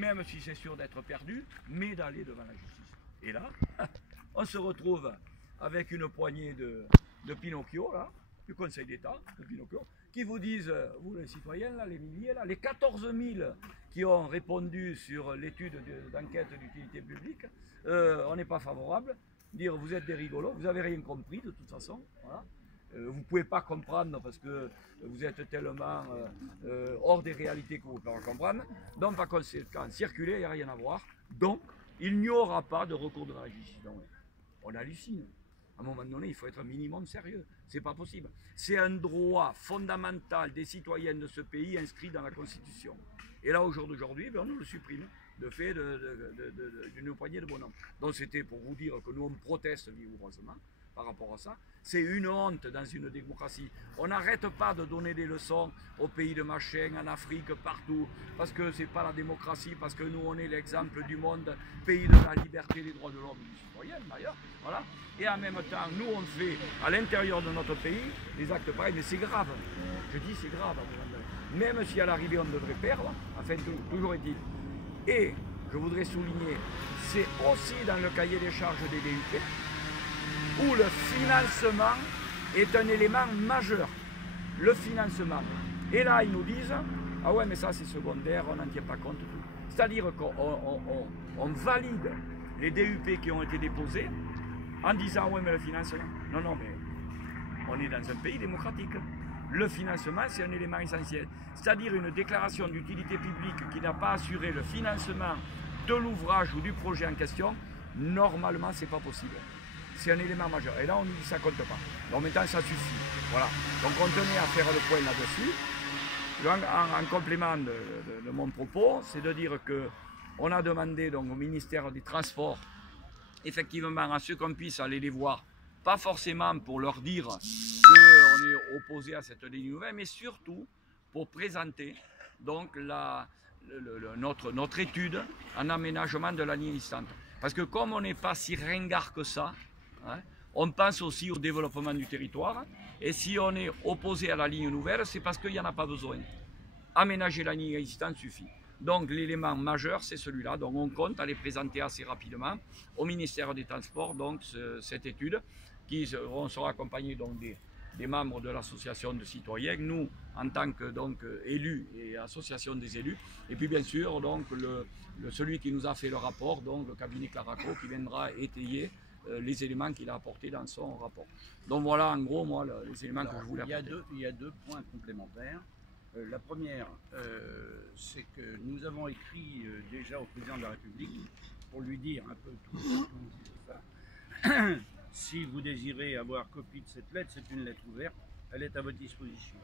même si c'est sûr d'être perdu, mais d'aller devant la justice. Et là, on se retrouve avec une poignée de Pinocchio, là, du Conseil d'État, de Pinocchio, qui vous disent, vous les citoyens, là, les milliers, là, les 14 000 qui ont répondu sur l'étude d'enquête d'utilité publique, on n'est pas favorable, dire vous êtes des rigolos, vous n'avez rien compris de toute façon, voilà. Vous ne pouvez pas comprendre parce que vous êtes tellement hors des réalités que vous ne pouvez pas comprendre. Donc, par conséquent, circuler, il n'y a rien à voir. Donc, il n'y aura pas de recours devant la justice. Donc, on hallucine. À un moment donné, il faut être un minimum sérieux. C'est pas possible. C'est un droit fondamental des citoyens de ce pays inscrit dans la Constitution. Et là, au jour d'aujourd'hui, on nous le supprime de fait d'une poignée de bonhommes. Donc, c'était pour vous dire que nous, on proteste vigoureusement par rapport à ça. C'est une honte dans une démocratie. On n'arrête pas de donner des leçons aux pays de machin, en Afrique, partout, parce que c'est pas la démocratie, parce que nous on est l'exemple du monde, pays de la liberté, des droits de l'homme, du citoyen d'ailleurs, voilà. Et en même temps, nous on fait à l'intérieur de notre pays des actes pareils, mais c'est grave. Je dis c'est grave, même si à l'arrivée on devrait perdre, enfin toujours est-il. Et je voudrais souligner, c'est aussi dans le cahier des charges des DUP, où le financement est un élément majeur. Le financement. Et là, ils nous disent, ah ouais, mais ça c'est secondaire, on n'en tient pas compte. C'est-à-dire qu'on valide les DUP qui ont été déposés en disant, ouais, mais le financement. Non, non, mais on est dans un pays démocratique. Le financement, c'est un élément essentiel. C'est-à-dire une déclaration d'utilité publique qui n'a pas assuré le financement de l'ouvrage ou du projet en question, normalement, c'est pas possible. C'est un élément majeur. Et là, on nous dit que ça ne compte pas. Donc maintenant, ça suffit. Voilà. Donc on tenait à faire le point là-dessus. En complément de mon propos, c'est de dire qu'on a demandé donc, au ministère des Transports, effectivement, à ce qu'on puisse aller les voir, pas forcément pour leur dire qu'on est opposé à cette ligne nouvelle, mais surtout pour présenter donc, notre étude en aménagement de la ligne existante. Parce que comme on n'est pas si ringard que ça, hein, on pense aussi au développement du territoire. Et si on est opposé à la ligne nouvelle, c'est parce qu'il n'y en a pas besoin. Aménager la ligne existante suffit. Donc l'élément majeur, c'est celui-là. Donc on compte aller présenter assez rapidement au ministère des Transports donc, cette étude qui sera accompagnée donc, des membres de l'association de citoyens, nous en tant que donc, élus et association des élus, et puis bien sûr donc, celui qui nous a fait le rapport, donc le cabinet Claraco, qui viendra étayer les éléments qu'il a apportés dans son rapport. Donc voilà en gros moi les éléments que je voulais apporter. Il y a deux points complémentaires. La première, c'est que nous avons écrit déjà au président de la République pour lui dire un peu tout ça. Si vous désirez avoir copie de cette lettre, c'est une lettre ouverte, elle est à votre disposition.